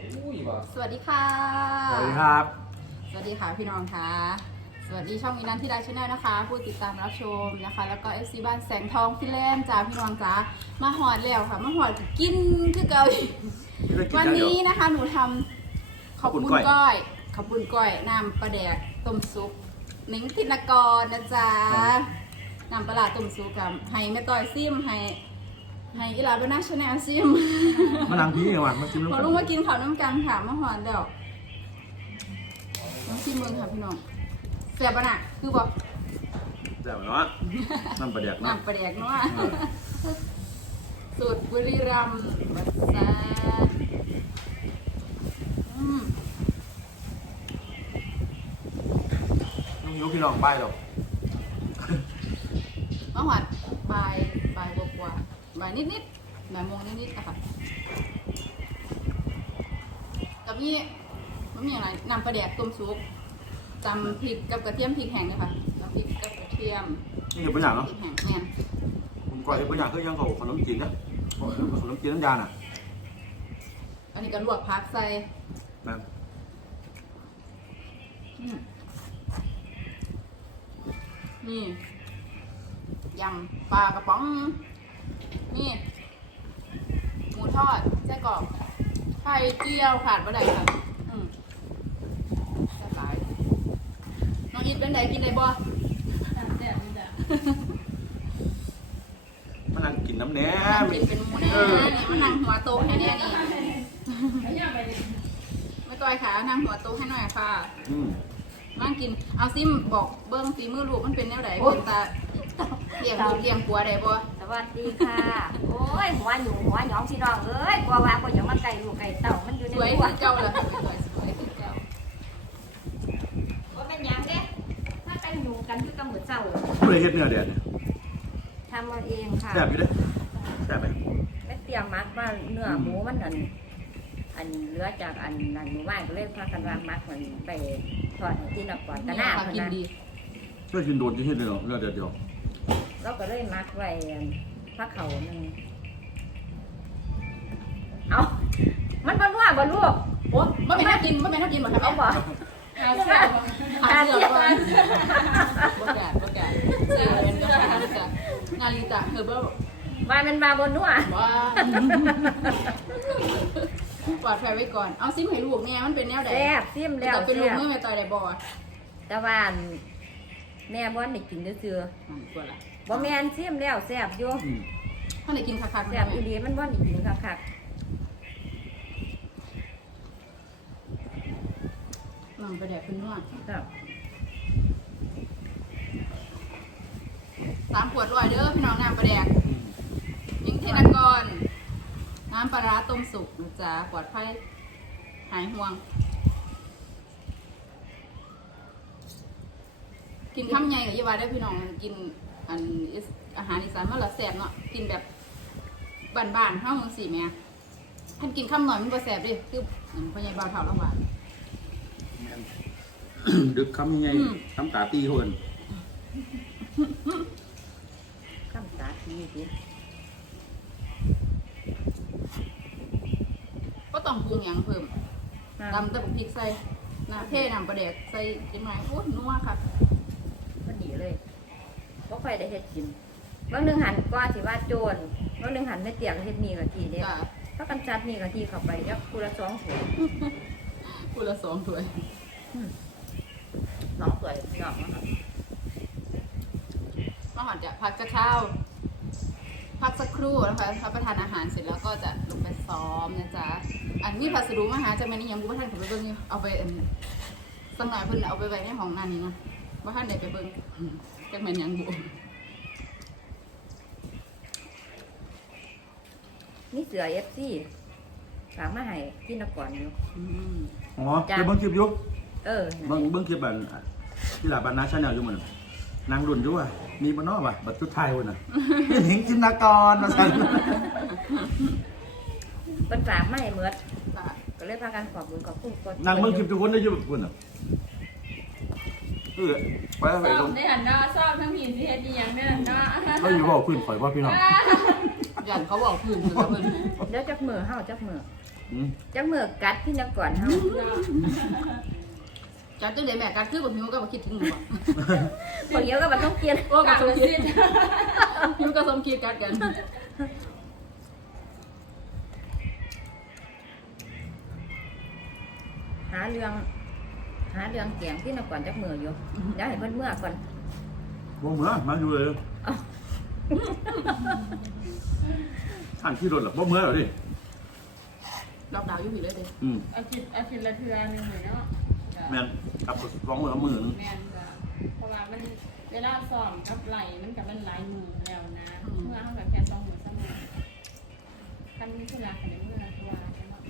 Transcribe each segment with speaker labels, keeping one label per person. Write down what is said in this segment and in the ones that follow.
Speaker 1: สวัสดีค่ะ
Speaker 2: สวัสดีครับ
Speaker 1: สวัสดีค่ะพี่น้องค่ะสวัสดีช่องมินันที่ได้ชาแนลนะคะผู้ติดตามรับชมนะคะแล้วก็ FC บ้านแสงทองฟิแลนด์จ้าพี่น้องจ้ามาหอดแล้วค่ะมาหอดกินคือเกาหลีวันนี้นะคะหนูทำข้าวปุ้นก้อยข้าวปุ้นก้อยน้ำปลาแดกต้มซุปนิ้งธินกรนะจ๊ะน้ำปลาต้มซุปกับให้แม่ต้อยซิมให้อีหลาเป็นนักชาแนลซิม
Speaker 2: มานั่งพี่กันว่ะมาชิมน้ำ
Speaker 1: พอลุงมากินข้าวน้ำกันค่ะมาหอนเดี๋ยวมาชิมเมืองค่ะพี่น้องเสียบปะน่ะคือบอก
Speaker 2: แซ่บเนาะน้ำปลาแดกเนาะ
Speaker 1: น้ำปลาแดกเนาะสูตรบุรีรัมย์บัสซา
Speaker 2: น้องยกพี่น้องไปหรอก
Speaker 1: มาหอนบ่ายกว่าบ่ายนิดบ่ายโมงนิดๆอะค่ะกับนี่มันมีอะไรน้ำปลาแดกต้มซุปจำพริกกับกระเทียมพริกแห้งเลยค่ะน้ำพริกกับกระเทียม
Speaker 2: นี่เป็นอย่าง
Speaker 1: พ
Speaker 2: เนาะ
Speaker 1: ริกแห้งเนี่ย
Speaker 2: ผมก่อนเป็นอย่างคือยังเขาขนมจีนนะขนมจีนน้ำยาน่ะ
Speaker 1: อันนี้ก็ลวกผักใส่
Speaker 2: นะ
Speaker 1: นี่ยำปลากระป๋องนี่หมูทอดไส้กรอกไข่เจียวขาดบ่ได้ค่ะสบายน้องอีทเป็นไดกินได้บ่
Speaker 2: มานั่งกินน้ำแหน
Speaker 1: นั่ง
Speaker 2: ม
Speaker 1: กินเป็นหมูแน่นี่มานั่งหัวโต๊ะให้แน่นี่ไม่ต้อยค่ะนั่งหัวโต๊ะให้หน่อยค่ะนั่งกินเอาซิมบอกเบิ้งฝีมือลูกมันเป็นแนวไหนเป็นตาเลี้ยงลูกเลี้ยงผัวได้บ่
Speaker 3: สวัสดีค่ะ โอ้ยหัวหนูหัวหยองพี่น้องเอ้ยกลัวว่าก็อย่ามาไก่ลูกไก่เต่ามันอยู่ใน
Speaker 1: สวย
Speaker 3: หัว
Speaker 1: คือเจ้าเลยค่ะสวยคือเจ้า
Speaker 3: ว่าเป็นหยังเด้ถ้าไก่หนูกันอยู่กับหมือเจ้า
Speaker 2: ผู้ใดเฮ็ดเนื้อแดดเนี่ย
Speaker 3: ทำเอาเองค่ะ
Speaker 2: แซ่บอยู่เด้แซ่บไหม
Speaker 3: ไม่เตรียมมักว่าเนื้อหมูมันอันเหลือจากอันนั้นหมู่บ้านก็เลยพากันวางมักมันไปทอดให้ที่นครกะหน้า
Speaker 1: กินดี
Speaker 2: ช่วยกินโดนจะเฮ็ดเลยเหรอเนื้อแดดเดียว
Speaker 3: เราก็เลยมักไว้พระเขาหนึ่งเอามันบ่นัวบ่ลูก
Speaker 1: โอ้ไม่เป็นน่ากินไม่เป็นน่ากินหมดครับ
Speaker 3: เอาบ่
Speaker 1: เอาเสื้อเอาเสื้อก่อนประกาศเสื้อเป็นกาแฟนาฬิตะเฮอร์เบิล
Speaker 3: ว่ามันมาบนนัว
Speaker 1: ว่าปลอดภัยไว้ก่อน เอาซิมให้ลูกเนี่ยมันเป็นแนวใด
Speaker 3: แซ่บซิมแล้ว
Speaker 1: แต่เป็นลู
Speaker 3: แซ่
Speaker 1: ก
Speaker 3: บ
Speaker 1: เมื่อแม่ต่อยได้บ่
Speaker 3: แต่ว่าแม่บ่ได้กินซื่อ
Speaker 1: กลัวละ
Speaker 3: ๆบ่แม่นซิมแล้วแซ่บอยู่
Speaker 1: ท่านได้กินคักๆ
Speaker 3: แซ่บอีหลีมันบ่ได้กินคัก
Speaker 1: มันไปแดกขึ้นนวด
Speaker 3: ๆครับ
Speaker 1: 3 ขวดร้อยเด้อพี่น้องน้ำปลาแดกยิงเทนกรน้ำปลาร้าต้มสุกนะจ๊ะปลอดภัยหายห่วง กินข้าวใหญ่กับยี่วาได้พี่น้องกินอาหารอีสานมาละแสบเนาะกินแบบบ้านๆเท่าเมืองสี่แม่ท่านกินข้าวหน่อยมันก็แสบดิคือพ่อใหญ่บ้านเผาละหวาน
Speaker 2: ดึกคำยังไงคำตาตีคน
Speaker 3: คำตาทีสิ
Speaker 1: ก็ต้องปรุงอย่างเพิ่มตำตะบุกพริกใส่น้ำเทน้ำปลาแดกใส่จิ้มไม้โอ้นัวค่ะ
Speaker 3: พอดีเลยบ่ค่อยได้เฮ็ดกินบางหนึงหันก็สิว่าโจรบางหนึงหันไม่เตรียมเฮ็ดนี่กะทีเด้
Speaker 1: จ้ะ
Speaker 3: ถ้ากันจัดนี่กะทีเข้าไปยักคูละ2ถ้วย
Speaker 1: คูละ2 ถ้วย
Speaker 3: 2ถ้วยพี่น้องนะครับ
Speaker 1: มาหอนจะพักจะข้าวพักสักครู่นะคะรับประทานอาหารเสร็จแล้วก็จะลงไปซ้อมนะจ๊ะอันนี้พัสดุมาหาจะมานี่ยังบุท่านขับไปเบิ้งอยู่เอาไปสักหน่อยเพิ่นเอาไปไว้ในห้องนั่นนี่เนาะว่าท่านได้ไปเบิ้งจักแม่นยังบุ
Speaker 3: นี่เสือ FC ฝากมาให้ที่นครอยู่
Speaker 2: อ๋อเป็นเบิ้งคลิปยุก
Speaker 3: นั่นแหละ
Speaker 2: เบิ้งคลิปแบบที่หลาบานนาชาแนลอยู่เหมือนนางรุ่นอยู่ว่ะมีบ้านนอกว่ะบัตรชุดไทยวันน่ะเห็นจินตนากรมาสั่น
Speaker 3: เพิ่นฝากมาให้หมด
Speaker 1: จ้ะ
Speaker 3: ก็เลยพากันขอบคุณขอบคุณกด
Speaker 2: นางเบิ้งคลิปทุกคนได้อยู่แบบคุณอ่ะไปแล้วไป
Speaker 4: ซ่
Speaker 2: ล
Speaker 4: อง มได้หันเนาะซ่อมทั้งผีสิเฮ็ดอีหยังเด้อเนาะ
Speaker 2: ก็อยู่บอกพื้นข่อยว่าพี่น้อง
Speaker 1: อย่างเขาบอกพื้นคือแล้วเพิ่น
Speaker 3: เดี๋ยวจักมือเฮาจักมือจักมือกัดพี่นักก่อนเฮา
Speaker 1: จัดตัวเดี๋ยวแม่การคือแบบหิวก็มาคิดถึงหนูอ่ะ
Speaker 3: พอเยอะก็มันต้องเกลียด
Speaker 1: โอ้กับสมคิดหิวกับสมคิดกัดกัน
Speaker 3: หาเรื่องแกงพี่นักก่อนจักมืออยู่ได้เพิ่นเมื่อก่อน
Speaker 2: บ่เหมือมาอยู่เลยท่านที่รถหรอบ่เหมือหรอดิ
Speaker 1: ดอกดาวอยู่ผิดเลยเด้
Speaker 4: อาทิตย์ละเทื่อหนึงเลยเนาะ
Speaker 2: แม่นกับร้องมือละมือนึง
Speaker 4: แม่นจ้ะเพราะว่ามันเวลาซ้อมกับไหลมันกับมันหลายมือแล้วนะเมื่อเขากับแค่2 มือ3 มือคันมีธุระกันเมื่อตัวจังว่า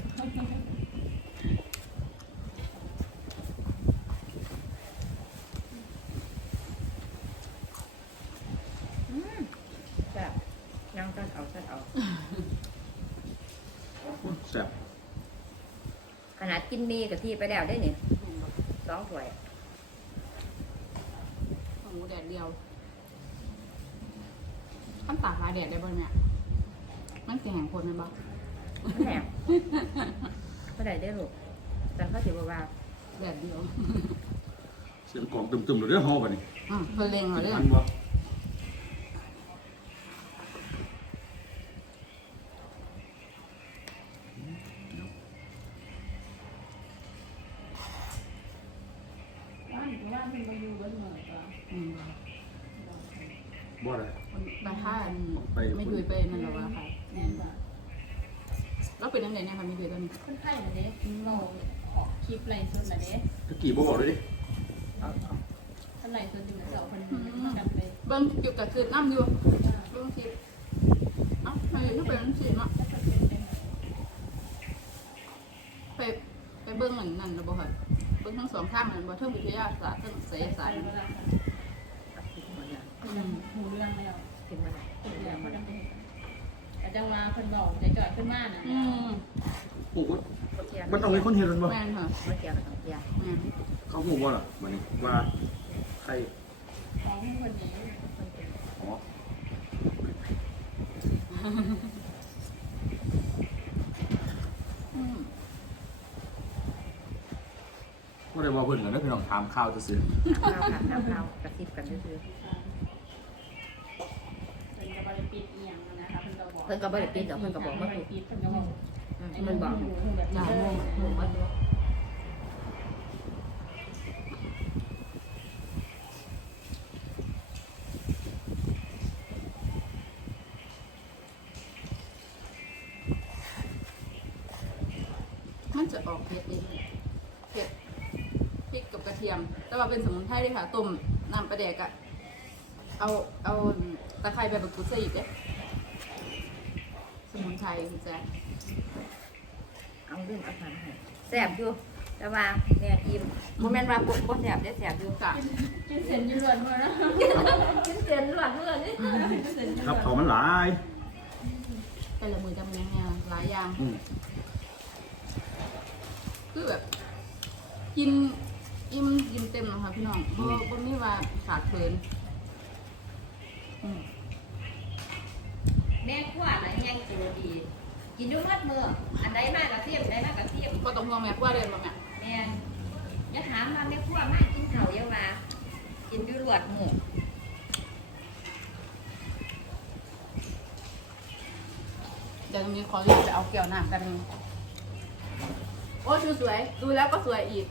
Speaker 3: แบบยังตัดเอา
Speaker 2: แซ่บ
Speaker 3: ขนาดกินมีกับที่ไปแล้วได้นี่2 ถ้วย
Speaker 1: หมูแดดเดียวขั้นตากลายแดดได้บ่เนี่ยมันเสียงแห่งคนมันบ่
Speaker 3: แหนบ่ได้ได้อลูกแต่เขาสิบ่ว่า
Speaker 1: แดดเดียว
Speaker 2: เสียงกล่องตึมๆเลยเด้อเฮาบัดนี้
Speaker 1: เพิ่นเล็งเหรอเด้อ
Speaker 2: มันบ่
Speaker 4: ว่านเพิ่นบ่อยู่เบิดมื้อก็
Speaker 2: บ่ได้
Speaker 1: ไปท่าไม่ดุยไปนั่นหรอวะค่ะ
Speaker 4: แม่นจ้ะ
Speaker 1: แล้วเป็นยังไงเนี่ยค่ะมีดุยตอนนี้
Speaker 4: คนไทยน่ะเด้เราออกคลิปไลฟ์สดน่ะเด้
Speaker 2: ตะกี้บ่บอกเลยดิ
Speaker 4: ท่านไลฟ์สดอยู่เจ้าเพิ่นกันไป
Speaker 1: เบิ้งอยู่กับคือน้ำอยู่เบิ้งคลิปเอ้าไปก็เป็นสิเนาะไปเบิ้งเหมือนนั่นหรือเปล่าค่ะเบิ้งทั้งสองข้างเหมือนบ่เทิงวิทยาศาสตร์เทิงศิลปศาสตร์
Speaker 3: เอากินหมดแล้ว
Speaker 4: หูเรื่องแล้ว
Speaker 3: กินมาแล้ว
Speaker 4: หูเรื่องบ่ได้แต่จังว่าเพิ่นบอกใจจ่อยขึ้นมาน่ะ
Speaker 2: กูก็
Speaker 3: บ่เกี่ยว
Speaker 2: มันต้องมีคนเห็นมันบ่
Speaker 1: แม่นค่ะ
Speaker 3: บ่เกี่ยวกับต้องเกี่ยว
Speaker 1: แม่น
Speaker 2: เขาฮู้บ่ล่ะบัดนี้ว่าใคร
Speaker 4: ของเพิ่นนี้
Speaker 2: อ๋อบ่ได้ว่าเพิ่นกันเด้อพี่น้องถามข่าวซื่อ
Speaker 3: น้ำข้าวกระซิบกันซื่อ
Speaker 4: เพิ่นก็บ่ได้ปิดอีหยังนะคะเพิ่นก็บอก
Speaker 3: เพิ่นก็บ่ได้ปิดหรอกเพิ่นก็บอกมา
Speaker 4: บ่
Speaker 3: ถู
Speaker 4: ได้
Speaker 3: ก
Speaker 4: ปิดเพิ่นก็บอก
Speaker 3: มันบอก
Speaker 4: แบบ
Speaker 1: จ่า
Speaker 4: นี้
Speaker 1: โม
Speaker 4: เลย
Speaker 1: งโมงมาดูมันจะออกเผ็ดเองเผ็ดพริกกับกระเทียม แต่ว่าเป็นสมุนไพรด้วยค่ะต้มน้ำปลาแดกอะเอาตะไคร้ใบมะกรูดใส่อีกเด้สมุนไพรคุณแจ๊ค
Speaker 3: เอาเรื่องอาหารให้แซ่บอยู่แต่ว่าแม่อิ่มบ่แม่นว่าบ่แซ่บได้แซ่บอยู่
Speaker 1: ค่ะ
Speaker 4: กินเส้นยืดมาเนาะ
Speaker 3: กินเสียนล้วนเมื่อนี่
Speaker 4: เส้นยืด
Speaker 2: ๆครับเขามันหลาย
Speaker 1: แต่ละมือจำยังไงหลายอย่าง คือแบบกินอิ่มเต็มเนาะค่ะพี่น้องบ่มีว่าขาดเคิน
Speaker 3: แม่ครัวน่ะยังตัวดี กินอยู่หมดมื้ออันใดมากก็เทียมได้มากก็เทียม
Speaker 1: ก็ต้องห่วงแม่ว่าเรียนบ่แม่
Speaker 3: แม่นอย่าถามว่าแม่ครัวมากินข้าวเยอะว่ากินอยู่รวดมื้อ
Speaker 1: เดี๋ยวมีขออยากไปเอาเกี่ยวน้ำกันโอ้ชูสวยดูแล้วก็สวยอีก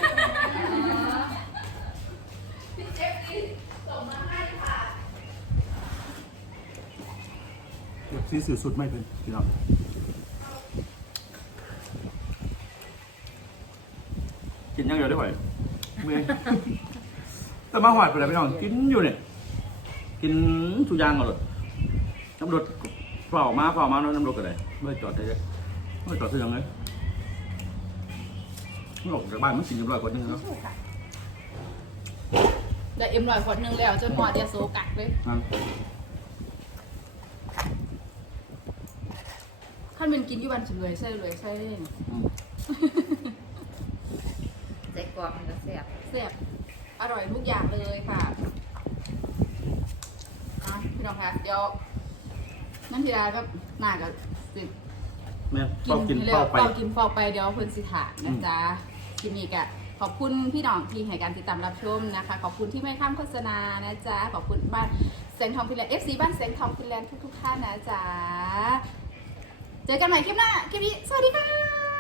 Speaker 1: พี่เจฟฟี่ส่งมาให้ค่ะ
Speaker 2: ที่สื่อสุดไม่เป็นพี่น้องกินอย่างเดียวได้ไหวเมื่อยแต่มาหอดไปแล้วพี่น้องกินอยู่เนี่ยกินทุกอย่างก่อนเลยน้ำรถเปล่ามาน้ำรถก็ได้ไม่จอดได้เลยไม่จอดซื้อยังไงไม่ออกจากบ้านมันกิน100 กว่านึงแล้ว
Speaker 1: ได้เอ็มร้อยคนนึงแล้วจนหอดยาโซกักเลย
Speaker 2: นั่น
Speaker 1: ขั้นเป็นกินอยู่บ้านเฉลยใช่เลยใช่เลย
Speaker 3: ใจกรอกมันก็แซ่บ
Speaker 1: แซ่บอร่อยทุกอย่างเลยค่ะพี่น้องคะเดี๋ยวนั่นทีไรก็หน้ากับสิ
Speaker 2: แม่
Speaker 1: กิ
Speaker 2: เฝ้ากิน
Speaker 1: เร็ว
Speaker 2: เฝ้าไป
Speaker 1: เฝ้ากินเฝ้าไปเดี๋ยวเพิ่นสิถามนะจ๊ะคลิปนี้ก็ขอบคุณพี่น้องที่ให้การติดตามรับชมนะคะ ขอบคุณที่ไม่ข้ามโฆษณานะจ๊ะขอบคุณบ้านแสงทองฟินแลนด์ FC บ้านแสงทองฟินแลนด์ทุกๆท่านนะจ๊ะเจอกันใหม่คลิปหน้าคลิปนี้สวัสดีค่ะ